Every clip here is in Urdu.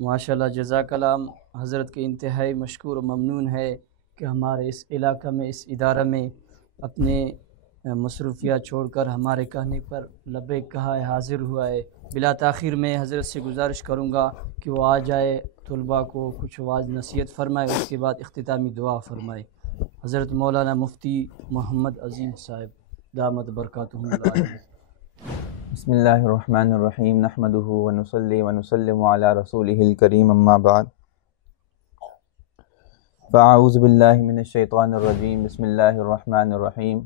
ماشاءاللہ جزاک اللہ. حضرت کے انتہائی مشکور و ممنون ہے کہ ہمارے اس علاقہ میں، اس ادارہ میں اپنے مصروفیات چھوڑ کر ہمارے کہنے پر لبیک کہا ہے، حاضر ہوا ہے. بلا تاخیر میں حضرت سے گزارش کروں گا کہ وہ آ جائے، طلباء کو کچھ واعظ نصیحت فرمائے، اس کے بعد اختتامی دعا فرمائے. حضرت مولانا مفتی محمد عظیم صاحب دامت برکاتہم العالیہ. بسم اللہ الرحمن الرحیم نحمده ونصلی ونسلم علی رسولہ الکریم اما بعد فاعوذ باللہ من الشیطان الرجیم بسم اللہ الرحمن الرحیم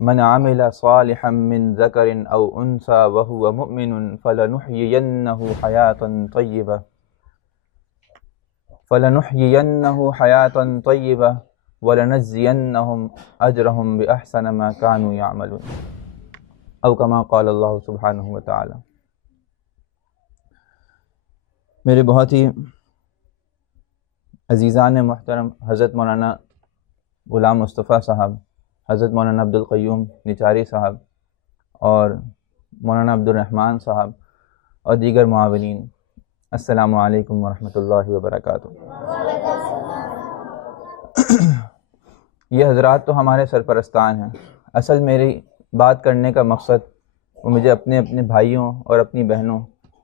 من عمل صالحا من ذکر او انثى وهو مؤمن فلنحیینہ حیاتا طیبہ ولنجزینہم اجرہم باحسن ما كانوا یعملون او کما قال اللہ سبحانہ وتعالی. میرے بہت ہی عزیزان محترم حضرت مولانا غلام مصطفیٰ صاحب، حضرت مولانا عبدالقیوم نچاری صاحب اور مولانا عبدالرحمن صاحب اور دیگر معاونین، السلام علیکم ورحمۃ اللہ وبرکاتہ. یہ حضرات تو ہمارے سرپرستان ہیں. اصل میری بات کرنے کا مقصد وہ مجھے اپنے بھائیوں اور اپنی بہنوں،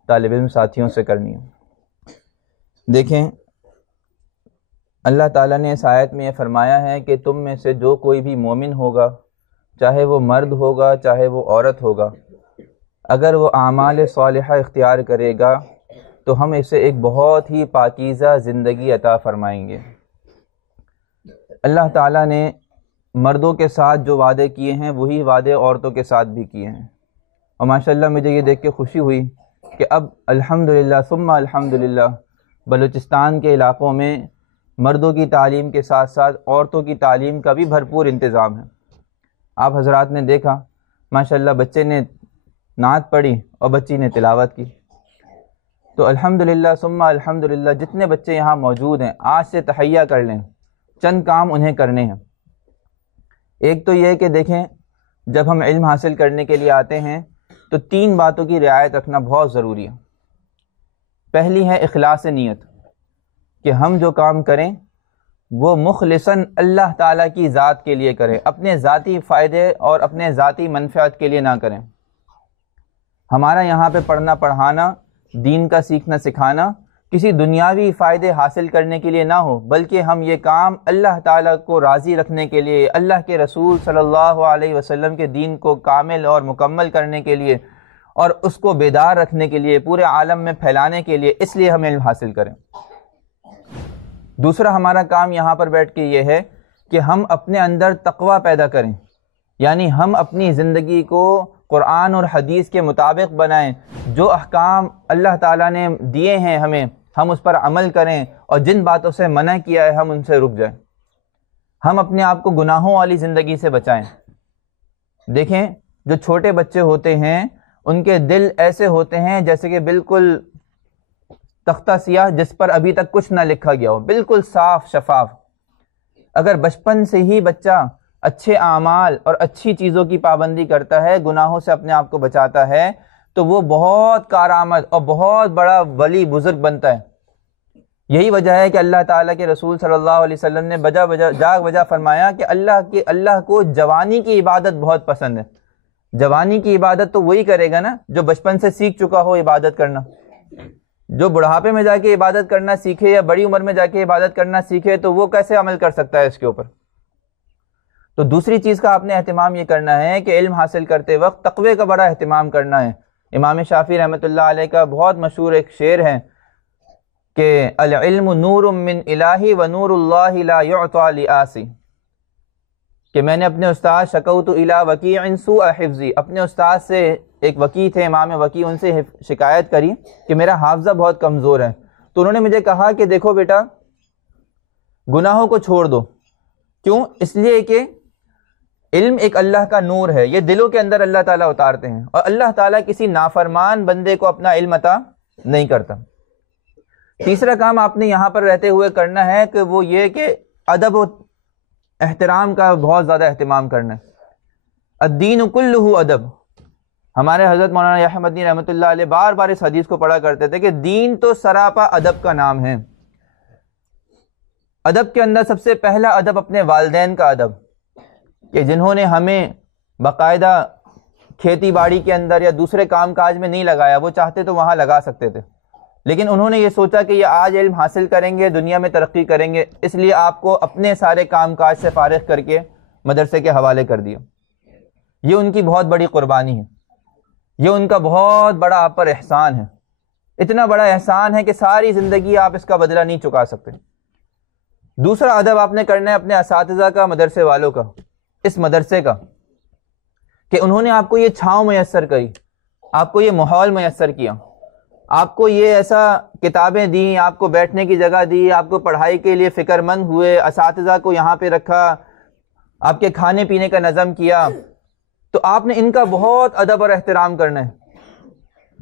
طالب علم ساتھیوں سے کرنی ہے. دیکھیں، اللہ تعالیٰ نے اس آیت میں یہ فرمایا ہے کہ تم میں سے جو کوئی بھی مومن ہوگا، چاہے وہ مرد ہوگا چاہے وہ عورت ہوگا، اگر وہ اعمال صالحہ اختیار کرے گا تو ہم اسے ایک بہت ہی پاکیزہ زندگی عطا فرمائیں گے. اللہ تعالیٰ نے مردوں کے ساتھ جو وعدے کیے ہیں وہی وعدے عورتوں کے ساتھ بھی کیے ہیں، اور ماشاءاللہ مجھے یہ دیکھ کے خوشی ہوئی کہ اب الحمدللہ ثم الحمدللہ بلوچستان کے علاقوں میں مردوں کی تعلیم کے ساتھ ساتھ عورتوں کی تعلیم کا بھی بھرپور انتظام ہے. آپ حضرات نے دیکھا ماشاءاللہ بچے نے نعت پڑھی اور بچی نے تلاوت کی. تو الحمدللہ ثم الحمدللہ جتنے بچے یہاں موجود ہیں آج سے تہیہ کر لیں، چند کام انہیں کرنے ہیں. ایک تو یہ کہ دیکھیں، جب ہم علم حاصل کرنے کے لیے آتے ہیں تو 3 باتوں کی رعایت رکھنا بہت ضروری ہے. پہلی ہے اخلاص نیت، کہ ہم جو کام کریں وہ مخلصاً اللہ تعالیٰ کی ذات کے لیے کریں، اپنے ذاتی فائدے اور اپنے ذاتی منفعت کے لیے نہ کریں. ہمارا یہاں پہ پڑھنا پڑھانا، دین کا سیکھنا سکھانا کسی دنیاوی فائدے حاصل کرنے کے لیے نہ ہو، بلکہ ہم یہ کام اللہ تعالیٰ کو راضی رکھنے کے لیے، اللہ کے رسول صلی اللہ علیہ وسلم کے دین کو کامل اور مکمل کرنے کے لیے اور اس کو بیدار رکھنے کے لیے، پورے عالم میں پھیلانے کے لیے، اس لیے ہم علم حاصل کریں. دوسرا ہمارا کام یہاں پر بیٹھ کے یہ ہے کہ ہم اپنے اندر تقوی پیدا کریں، یعنی ہم اپنی زندگی کو قرآن اور حدیث کے مطابق بنائیں. جو احکام اللہ تعالیٰ نے دیے ہیں ہم اس پر عمل کریں، اور جن باتوں سے منع کیا ہے ہم ان سے رک جائیں. ہم اپنے آپ کو گناہوں والی زندگی سے بچائیں. دیکھیں، جو چھوٹے بچے ہوتے ہیں ان کے دل ایسے ہوتے ہیں جیسے کہ بالکل تختہ سیاہ جس پر ابھی تک کچھ نہ لکھا گیا ہو، بالکل صاف شفاف. اگر بچپن سے ہی بچہ اچھے اعمال اور اچھی چیزوں کی پابندی کرتا ہے، گناہوں سے اپنے آپ کو بچاتا ہے، تو وہ بہت کارآمد اور بہت بڑا ولی بزرگ بنتا ہے. یہی وجہ ہے کہ اللہ تعالیٰ کے رسول صلی اللہ علیہ وسلم نے جاگ بجا فرمایا کہ اللہ کو جوانی کی عبادت بہت پسند ہے. جوانی کی عبادت تو وہی کرے گا نا جو بچپن سے سیکھ چکا ہو عبادت کرنا. جو بڑھاپے میں جا کے عبادت کرنا سیکھے یا بڑی عمر میں جا کے عبادت کرنا سیکھے تو وہ کیسے عمل کر سکتا ہے اس کے اوپر. تو دوسری چیز کا آپ نے اہتمام یہ کرنا ہے کہ علم حاصل کرتے وقت تقوی کا بڑا اہتمام کرنا ہے. امام شافعی رحمۃ اللہ علیہ کا بہت مشہور ایک شعر ہے کہ العلم نور من الہی و نور اللہ لا یعطى لآسی، کہ میں نے اپنے استاد شکوت الی وکیع سوء حفظی، اپنے استاد سے، ایک وکیع تھے امام وکیع، ان سے شکایت کری کہ میرا حافظہ بہت کمزور ہے. تو انہوں نے مجھے کہا کہ دیکھو بیٹا، گناہوں کو چھوڑ دو. کیوں؟ اس لیے کہ علم ایک اللہ کا نور ہے، یہ دلوں کے اندر اللہ تعالیٰ اتارتے ہیں، اور اللہ تعالیٰ کسی نافرمان بندے کو اپنا علم عطا نہیں کرتا. تیسرا کام آپ نے یہاں پر رہتے ہوئے کرنا ہے کہ وہ یہ کہ ادب و احترام کا بہت زیادہ اہتمام کرنا ہے. الدین کلہ ادب، ہمارے حضرت مولانا یحییٰ مدنی رحمۃ اللہ علیہ بار بار اس حدیث کو پڑھا کرتے تھے کہ دین تو سراپا ادب کا نام ہے. ادب کے اندر سب سے پہلا ادب اپنے والدین کا ادب، کہ جنہوں نے ہمیں باقاعدہ کھیتی باڑی کے اندر یا دوسرے کام کاج میں نہیں لگایا. وہ چاہتے تو وہاں لگا سکتے تھے، لیکن انہوں نے یہ سوچا کہ یہ آج علم حاصل کریں گے، دنیا میں ترقی کریں گے، اس لیے آپ کو اپنے سارے کام کاج سے فارغ کر کے مدرسے کے حوالے کر دیا. یہ ان کی بہت بڑی قربانی ہے، یہ ان کا بہت بڑا آپ پر احسان ہے. اتنا بڑا احسان ہے کہ ساری زندگی آپ اس کا بدلہ نہیں چکا سکتے. دوسرا ادب آپ نے کرنا ہے اپنے اساتذہ کا، مدرسے والوں کا، اس مدرسے کا، کہ انہوں نے آپ کو یہ چھاؤں میسر کری، آپ کو یہ ماحول میسر کیا، آپ کو یہ ایسا کتابیں دیں، آپ کو بیٹھنے کی جگہ دی، آپ کو پڑھائی کے لیے فکر مند ہوئے، اساتذہ کو یہاں پہ رکھا، آپ کے کھانے پینے کا نظم کیا. تو آپ نے ان کا بہت ادب اور احترام کرنا ہے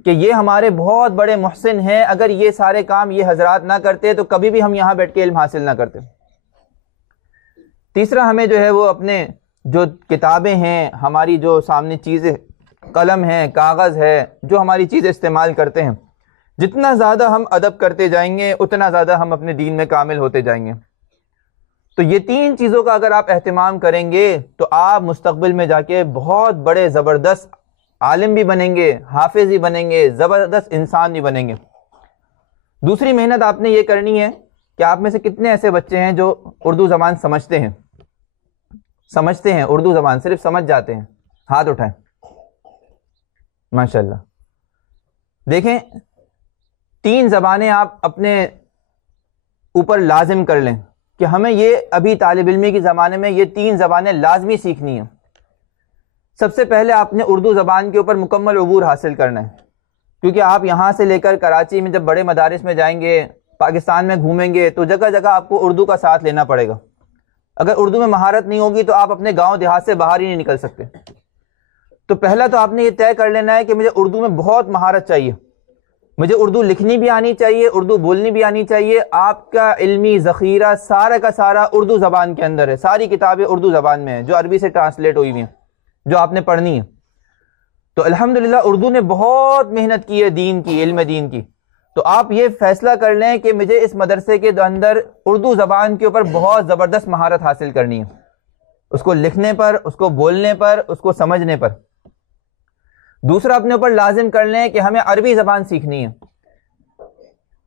کہ یہ ہمارے بہت بڑے محسن ہیں. اگر یہ سارے کام یہ حضرات نہ کرتے تو کبھی بھی ہم یہاں بیٹھ کے علم حاصل نہ کرتے. تیسرا ہمیں جو ہے وہ اپنے جو کتابیں ہیں، ہماری جو سامنے چیزیں، قلم ہے، کاغذ ہے، جو ہماری چیزیں استعمال کرتے ہیں، جتنا زیادہ ہم ادب کرتے جائیں گے اتنا زیادہ ہم اپنے دین میں کامل ہوتے جائیں گے. تو یہ تین چیزوں کا اگر آپ اہتمام کریں گے تو آپ مستقبل میں جا کے بہت بڑے زبردست عالم بھی بنیں گے، حافظ بھی بنیں گے، زبردست انسان بھی بنیں گے. دوسری محنت آپ نے یہ کرنی ہے کہ آپ میں سے کتنے ایسے بچے ہیں جو اردو زبان سمجھتے ہیں اردو زبان صرف سمجھ جاتے ہیں؟ ہاتھ اٹھائیں. ماشاءاللہ. دیکھیں، 3 زبانیں آپ اپنے اوپر لازم کر لیں کہ ہمیں یہ ابھی طالب علمی کے زمانے میں یہ 3 زبانیں لازمی سیکھنی ہیں. سب سے پہلے آپ نے اردو زبان کے اوپر مکمل عبور حاصل کرنا ہے، کیونکہ آپ یہاں سے لے کر کراچی میں جب بڑے مدارس میں جائیں گے، پاکستان میں گھومیں گے، تو جگہ جگہ آپ کو اردو کا ساتھ لینا پڑے گا. اگر اردو میں مہارت نہیں ہوگی تو آپ اپنے گاؤں دیہات سے باہر ہی نہیں نکل سکتے. تو پہلا تو آپ نے یہ طے کر لینا ہے کہ مجھے اردو میں بہت مہارت چاہیے، مجھے اردو لکھنی بھی آنی چاہیے، اردو بولنی بھی آنی چاہیے. آپ کا علمی ذخیرہ سارا کا سارا اردو زبان کے اندر ہے، ساری کتابیں اردو زبان میں ہیں جو عربی سے ٹرانسلیٹ ہوئی ہوئی ہیں، جو آپ نے پڑھنی ہے. تو الحمدللہ اردو نے بہت محنت کی ہے دین کی، علم دین کی. تو آپ یہ فیصلہ کر لیں کہ مجھے اس مدرسے کے اندر اردو زبان کے اوپر بہت زبردست مہارت حاصل کرنی ہے، اس کو لکھنے پر، اس کو بولنے پر، اس کو سمجھنے پر. دوسرا اپنے اوپر لازم کر لیں کہ ہمیں عربی زبان سیکھنی ہے،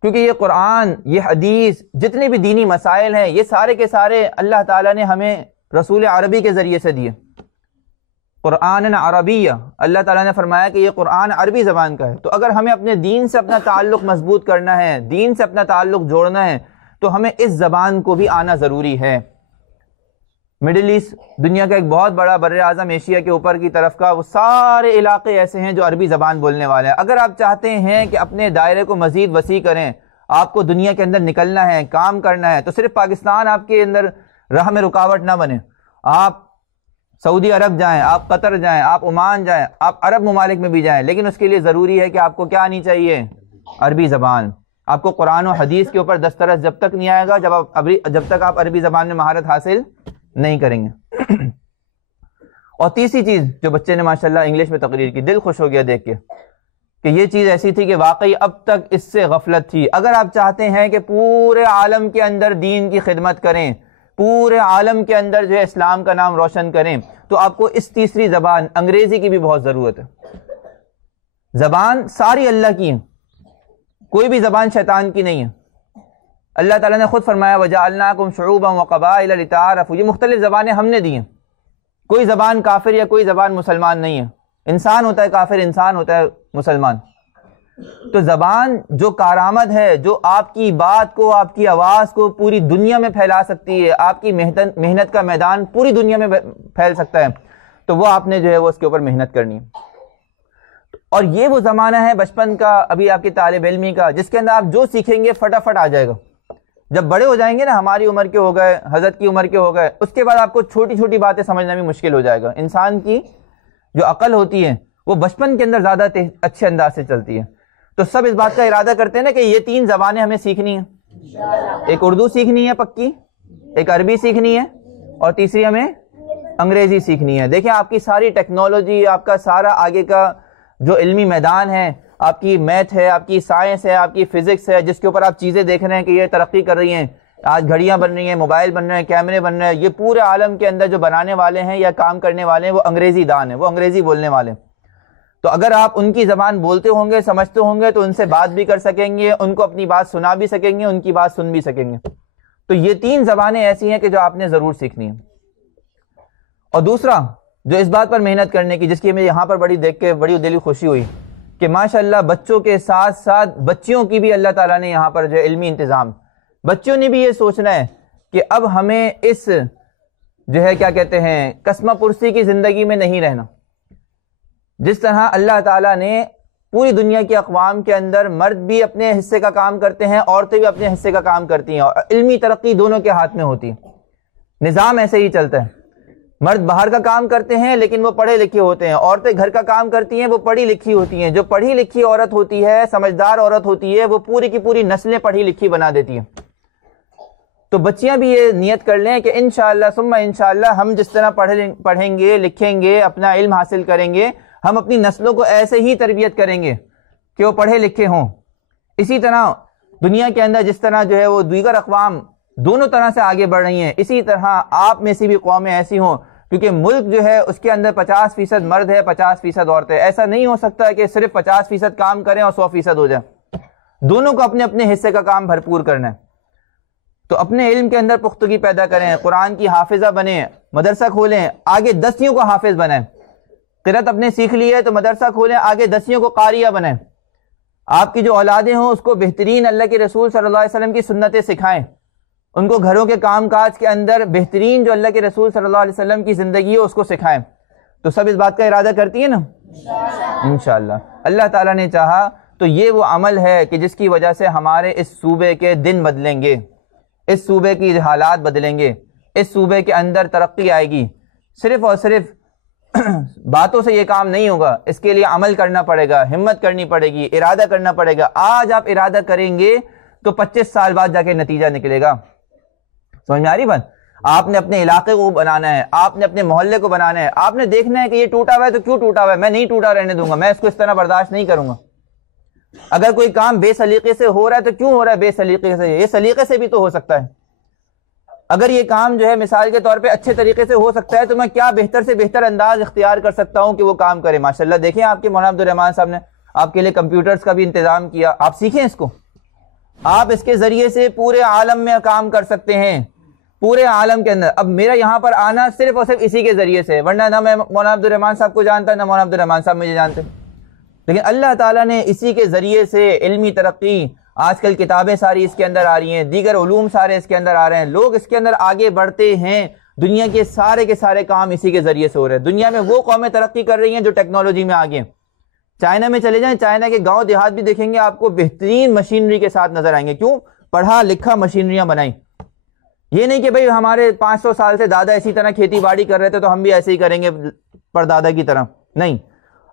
کیونکہ یہ قرآن، یہ حدیث، جتنے بھی دینی مسائل ہیں، یہ سارے کے سارے اللہ تعالیٰ نے ہمیں رسول عربی کے ذریعے سے دیے. قرآن عربیہ، اللہ تعالیٰ نے فرمایا کہ یہ قرآن عربی زبان کا ہے. تو اگر ہمیں اپنے دین سے اپنا تعلق مضبوط کرنا ہے، دین سے اپنا تعلق جوڑنا ہے، تو ہمیں اس زبان کو بھی آنا ضروری ہے. مڈل ایسٹ دنیا کا ایک بہت بڑا بر اعظم ایشیا کے اوپر کی طرف کا، وہ سارے علاقے ایسے ہیں جو عربی زبان بولنے والے ہیں. اگر آپ چاہتے ہیں کہ اپنے دائرے کو مزید وسیع کریں، آپ کو دنیا کے اندر نکلنا ہے، کام کرنا ہے، تو صرف پاکستان آپ کے اندر راہ میں رکاوٹ نہ بنے. آپ سعودی عرب جائیں، آپ قطر جائیں، آپ عمان جائیں، آپ عرب ممالک میں بھی جائیں، لیکن اس کے لیے ضروری ہے کہ آپ کو کیا آنی چاہیے؟ عربی زبان. آپ کو قرآن و حدیث کے اوپر دسترس جب تک نہیں آئے گا جب تک آپ عربی زبان میں مہارت حاصل نہیں کریں گے. اور تیسری چیز جو بچے نے ماشاءاللہ انگلش میں تقریر کی، دل خوش ہو گیا دیکھ کے کہ یہ چیز ایسی تھی کہ واقعی اب تک اس سے غفلت تھی. اگر آپ چاہتے ہیں کہ پورے عالم کے اندر دین کی خدمت کریں، پورے عالم کے اندر جو ہے اسلام کا نام روشن کریں، تو آپ کو اس تیسری زبان انگریزی کی بھی بہت ضرورت ہے. زبان ساری اللہ کی ہے، کوئی بھی زبان شیطان کی نہیں ہے. اللہ تعالیٰ نے خود فرمایا وَجَعَلْنَاكُمْ شُعُوبًا وَقَبَائِلَ لِتَعَارَفُوا. یہ مختلف زبانیں ہم نے دی ہیں. کوئی زبان کافر یا کوئی زبان مسلمان نہیں ہے. انسان ہوتا ہے کافر، انسان ہوتا ہے مسلمان. تو زبان جو کارآمد ہے، جو آپ کی بات کو، آپ کی آواز کو پوری دنیا میں پھیلا سکتی ہے، آپ کی محنت کا میدان پوری دنیا میں پھیل سکتا ہے، تو وہ آپ نے جو ہے وہ اس کے اوپر محنت کرنی ہے. اور یہ وہ زمانہ ہے بچپن کا، ابھی آپ کی طالب علمی کا، جس کے اندر آپ جو سیکھیں گے فٹافٹ آ جائے گا. جب بڑے ہو جائیں گے نا، ہماری عمر کے ہو گئے، حضرت کی عمر کے ہو گئے، اس کے بعد آپ کو چھوٹی چھوٹی باتیں سمجھنا بھی مشکل ہو جائے گا. انسان کی جو عقل ہوتی ہے وہ بچپن کے اندر زیادہ اچھے انداز سے چلتی ہے. تو سب اس بات کا ارادہ کرتے ہیں نا کہ یہ 3 زبانیں ہمیں سیکھنی ہیں. ایک اردو سیکھنی ہے پکی، ایک عربی سیکھنی ہے، اور تیسری ہمیں انگریزی سیکھنی ہے. دیکھیں آپ کی ساری ٹیکنالوجی، آپ کا سارا آگے کا جو علمی میدان ہے، آپ کی میتھ ہے، آپ کی سائنس ہے، آپ کی فزکس ہے، جس کے اوپر آپ چیزیں دیکھ رہے ہیں کہ یہ ترقی کر رہی ہیں، آج گھڑیاں بن رہی ہیں، موبائل بن رہے ہیں، کیمرے بن رہے ہیں، یہ پورے عالم کے اندر جو بنانے والے ہیں یا کام کرنے والے ہیں وہ انگریزی دان ہیں، وہ انگریزی بولنے والے ہیں۔ تو اگر آپ ان کی زبان بولتے ہوں گے، سمجھتے ہوں گے، تو ان سے بات بھی کر سکیں گے، ان کو اپنی بات سنا بھی سکیں گے، ان کی بات سن بھی سکیں گے۔ تو یہ 3 زبانیں ایسی ہیں کہ جو آپ نے ضرور سیکھنی ہیں۔ اور دوسرا جو اس بات پر محنت کرنے کی، جس کی میں یہاں پر بڑی دیکھ کے بڑی دلی خوشی ہوئی کہ ماشاءاللہ بچوں کے ساتھ ساتھ بچیوں کی بھی اللہ تعالیٰ نے یہاں پر جو علمی انتظام، بچوں نے بھی یہ سوچنا ہے کہ اب ہمیں اس جو ہے کیا کہتے ہیں قسمہ پرسی کی زندگی میں نہیں رہنا۔ جس طرح اللہ تعالیٰ نے پوری دنیا کی اقوام کے اندر مرد بھی اپنے حصے کا کام کرتے ہیں، عورتیں بھی اپنے حصے کا کام کرتی ہیں، اور علمی ترقی دونوں کے ہاتھ میں ہوتی ہے۔ نظام ایسے ہی چلتا ہے، مرد باہر کا کام کرتے ہیں لیکن وہ پڑھے لکھے ہوتے ہیں، عورتیں گھر کا کام کرتی ہیں، وہ پڑھی لکھی ہوتی ہیں۔ جو پڑھی لکھی عورت ہوتی ہے، سمجھدار عورت ہوتی ہے، وہ پوری کی پوری نسلیں پڑھی لکھی بنا دیتی ہیں۔ تو بچیاں بھی یہ نیت کر لیں کہ انشاءاللہ ثم انشاءاللہ ہم جس طرح پڑھیں گے، لکھیں گے، اپنا علم حاصل کریں گے، ہم اپنی نسلوں کو ایسے ہی تربیت کریں گے کہ وہ پڑھے لکھے ہوں۔ اسی طرح دنیا کے اندر جس طرح جو ہے وہ دیگر اقوام دونوں طرح سے آگے بڑھ رہی ہیں، اسی طرح آپ میں سے بھی قومیں ایسی ہوں، کیونکہ ملک جو ہے اس کے اندر 50% مرد ہے، 50% عورتیں۔ ایسا نہیں ہو سکتا ہے کہ صرف 50% کام کریں اور 100% ہو جائیں، دونوں کو اپنے اپنے حصے کا کام بھرپور کرنا ہے۔ تو اپنے علم کے اندر پختگی پیدا کریں، قرآن کی حافظہ بنیں، مدرسہ کھولیں، آگے 10ویں کو حافظ بنائیں۔ قرأت اپنے سیکھ لی ہے تو مدرسہ کھولیں، آگے 10ویں کو قاریہ بنائیں۔ آپ کی جو اولادیں ہوں اس کو بہترین اللہ کے رسول صلی اللہ علیہ وسلم کی سنتیں سکھائیں، ان کو گھروں کے کام کاج کے اندر بہترین جو اللہ کے رسول صلی اللہ علیہ وسلم کی زندگی ہے اس کو سکھائیں۔ تو سب اس بات کا ارادہ کرتی ہیں نا انشاءاللہ۔ اللہ تعالیٰ نے چاہا تو یہ وہ عمل ہے کہ جس کی وجہ سے ہمارے اس صوبے کے دن بدلیں گے، اس صوبے کی حالات بدلیں گے، اس صوبے کے اندر ترقی آئے گی۔ صرف اور صرف باتوں سے یہ کام نہیں ہوگا، اس کے لیے عمل کرنا پڑے گا، ہمت کرنی پڑے گی، ارادہ کرنا پڑے گا۔ آج آپ ارادہ کریں گے تو 25 سال بعد جا کے نتیجہ نکلے گا۔ سمجھ میں آ رہی بات؟ آپ نے اپنے علاقے کو بنانا ہے، آپ نے اپنے محلے کو بنانا ہے، آپ نے دیکھنا ہے کہ یہ ٹوٹا ہوا ہے تو کیوں ٹوٹا ہوا ہے، میں نہیں ٹوٹا رہنے دوں گا، میں اس کو اس طرح برداشت نہیں کروں گا۔ اگر کوئی کام بے سلیقے سے ہو رہا ہے تو کیوں ہو رہا ہے بے سلیقے سے، یہ سلیقے سے بھی تو ہو سکتا ہے۔ اگر یہ کام جو ہے مثال کے طور پہ اچھے طریقے سے ہو سکتا ہے تو میں کیا بہتر سے بہتر انداز اختیار کر سکتا ہوں کہ وہ کام کرے۔ ماشاءاللہ دیکھیں آپ کے مولانا عبدالرحمان صاحب نے آپ کے لیے کمپیوٹرز کا بھی انتظام کیا، آپ سیکھیں اس کو، آپ اس کے ذریعے سے پورے عالم میں کام کر سکتے ہیں، پورے عالم کے اندر۔ اب میرا یہاں پر آنا صرف اور صرف اسی کے ذریعے سے، ورنہ نہ میں مولانا عبدالرحمان صاحب کو جانتا نہ مولانا عبدالرحمان صاحب مجھے جانتے، لیکن اللہ تعالیٰ نے اسی کے ذریعے سے علمی ترقی، آج کل کتابیں ساری اس کے اندر آ رہی ہیں، دیگر علوم سارے اس کے اندر آ رہے ہیں، لوگ اس کے اندر آگے بڑھتے ہیں، دنیا کے سارے کام اسی کے ذریعے سے ہو رہے ہیں۔ دنیا میں وہ قومیں ترقی کر رہی ہیں جو ٹیکنالوجی میں آگے ہیں۔ چائنا میں چلے جائیں، چائنا کے گاؤں دیہات بھی دیکھیں گے آپ کو بہترین مشینری کے ساتھ نظر آئیں گے۔ کیوں؟ پڑھا لکھا مشینریاں بنائیں۔ یہ نہیں کہ بھئی ہمارے 500 سال سے دادا اسی طرح کھیتی باڑی کر رہے تھے تو ہم بھی ایسے ہی کریں گے پردادا کی طرح، نہیں۔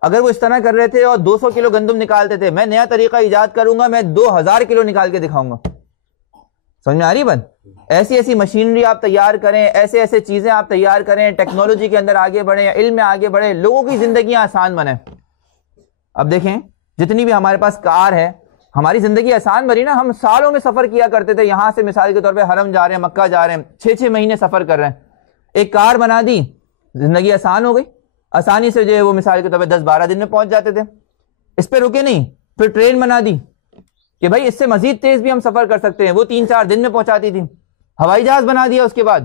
اگر وہ اس طرح کر رہے تھے اور 200 کلو گندم نکالتے تھے، میں نیا طریقہ ایجاد کروں گا، میں 2000 کلو نکال کے دکھاؤں گا۔ سمجھ میں آ رہی بات؟ ایسی ایسی مشینری آپ تیار کریں، ایسے ایسے چیزیں آپ تیار کریں، ٹیکنالوجی کے اندر آگے بڑھیں، علم میں آگے بڑھیں، لوگوں کی زندگیاں آسان بنیں۔ اب دیکھیں جتنی بھی ہمارے پاس کار ہے، ہماری زندگی آسان بنی نا۔ ہم سالوں میں سفر کیا کرتے تھے، یہاں سے مثال کے طور پہ حرم جا رہے ہیں، مکہ جا رہے ہیں، 6 مہینے سفر کر رہے ہیں، ایک کار بنا دی، زندگی آسان ہو گئی، آسانی سے جو ہے وہ مثال کے طور پہ 10-12 دن میں پہنچ جاتے تھے۔ اس پہ رکے نہیں، پھر ٹرین بنا دی کہ بھائی اس سے مزید تیز بھی ہم سفر کر سکتے ہیں، وہ 3-4 دن میں پہنچاتی تھی۔ ہوائی جہاز بنا دیا اس کے بعد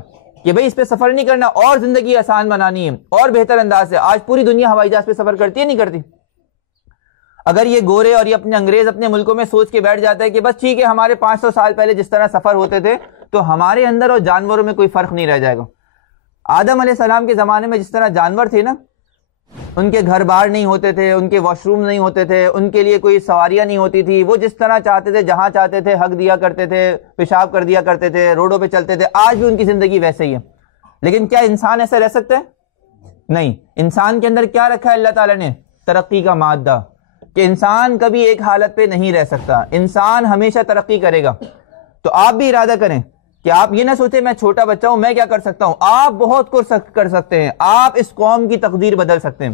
کہ بھئی اس پہ سفر نہیں کرنا، اور زندگی آسان بنانی ہے اور بہتر انداز سے۔ آج پوری دنیا ہوائی جہاز پہ سفر کرتی ہے نہیں کرتی؟ اگر یہ گورے اور یہ اپنے انگریز اپنے ملکوں میں سوچ کے بیٹھ جاتا ہے کہ بس ٹھیک ہے ہمارے 500 سال پہلے جس طرح سفر ہوتے تھے تو ہمارے اندر اور جانوروں میں کوئی فرق نہیں رہ جائے گا۔ آدم علیہ السلام کے زمانے میں جس طرح جانور تھے نا، ان کے گھر بار نہیں ہوتے تھے، ان کے واش روم نہیں ہوتے تھے، ان کے لیے کوئی سواریاں نہیں ہوتی تھی، وہ جس طرح چاہتے تھے جہاں چاہتے تھے حق دیا کرتے تھے، پیشاب کر دیا کرتے تھے، روڈوں پہ چلتے تھے۔ آج بھی ان کی زندگی ویسے ہی ہے، لیکن کیا انسان ایسا رہ سکتا ہے؟ نہیں۔ انسان کے اندر کیا رکھا ہے اللہ تعالیٰ نے؟ ترقی کا مادہ، کہ انسان کبھی ایک حالت پہ نہیں رہ سکتا، انسان ہمیشہ ترقی کرے گا۔ تو آپ بھی ارادہ کریں کہ آپ یہ نہ سوچیں میں چھوٹا بچہ ہوں، میں کیا کر سکتا ہوں۔ آپ بہت کچھ کر سکتے ہیں، آپ اس قوم کی تقدیر بدل سکتے ہیں،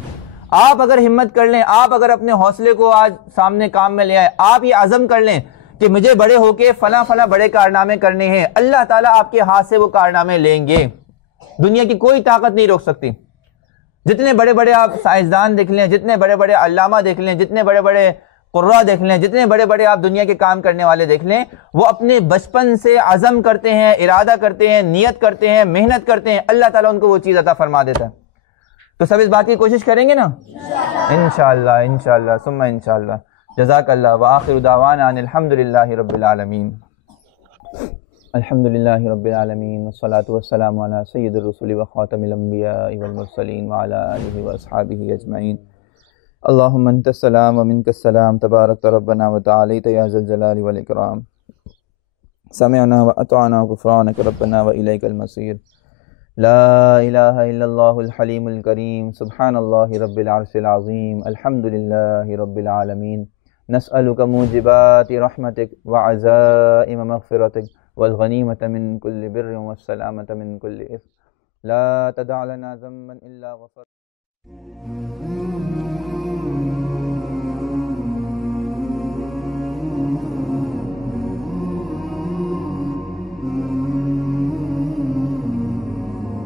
آپ اگر ہمت کر لیں، آپ اگر اپنے حوصلے کو آج سامنے کام میں لے آئے، آپ یہ عزم کر لیں کہ مجھے بڑے ہو کے فلاں فلاں بڑے کارنامے کرنے ہیں، اللہ تعالیٰ آپ کے ہاتھ سے وہ کارنامے لیں گے، دنیا کی کوئی طاقت نہیں روک سکتی۔ جتنے بڑے بڑے آپ سائنسدان دیکھ لیں، جتنے بڑے بڑے علامہ دیکھ لیں، جتنے بڑے بڑے قراء دیکھ لیں، جتنے بڑے بڑے آپ دنیا کے کام کرنے والے دیکھ لیں، وہ اپنے بچپن سے عزم کرتے ہیں، ارادہ کرتے ہیں، نیت کرتے ہیں، محنت کرتے ہیں، اللہ تعالیٰ ان کو وہ چیز عطا فرما دیتا ہے۔ تو سب اس بات کی کوشش کریں گے نا انشاءاللہ انشاءاللہ ثم انشاءاللہ۔ جزاک اللہ، وآخر دعوانا ان الحمدللہ رب العالمین۔ الحمدللہ رب العالمین والصلاة والسلام علی سید الرسول وخاتم الانبیاء والمرسلین وعلی آلہ واصحابہ اجمعین۔ اللہم انت السلام ومنک السلام، تبارک ربنا وتعالیت یا ذا الجلال والاکرام۔ سمعنا واطعنا غفرانک ربنا والیک المصیر۔ لا الہ الا اللہ الحلیم الکریم، سبحان اللہ رب العرش العظیم، الحمدللہ رب العالمین۔ نسألک موجبات رحمتک وعزائم مغفرتک والغنیمة من كل بر والسلامة من كل إثم، لا تدع لنا ذنبا إلا غفرته۔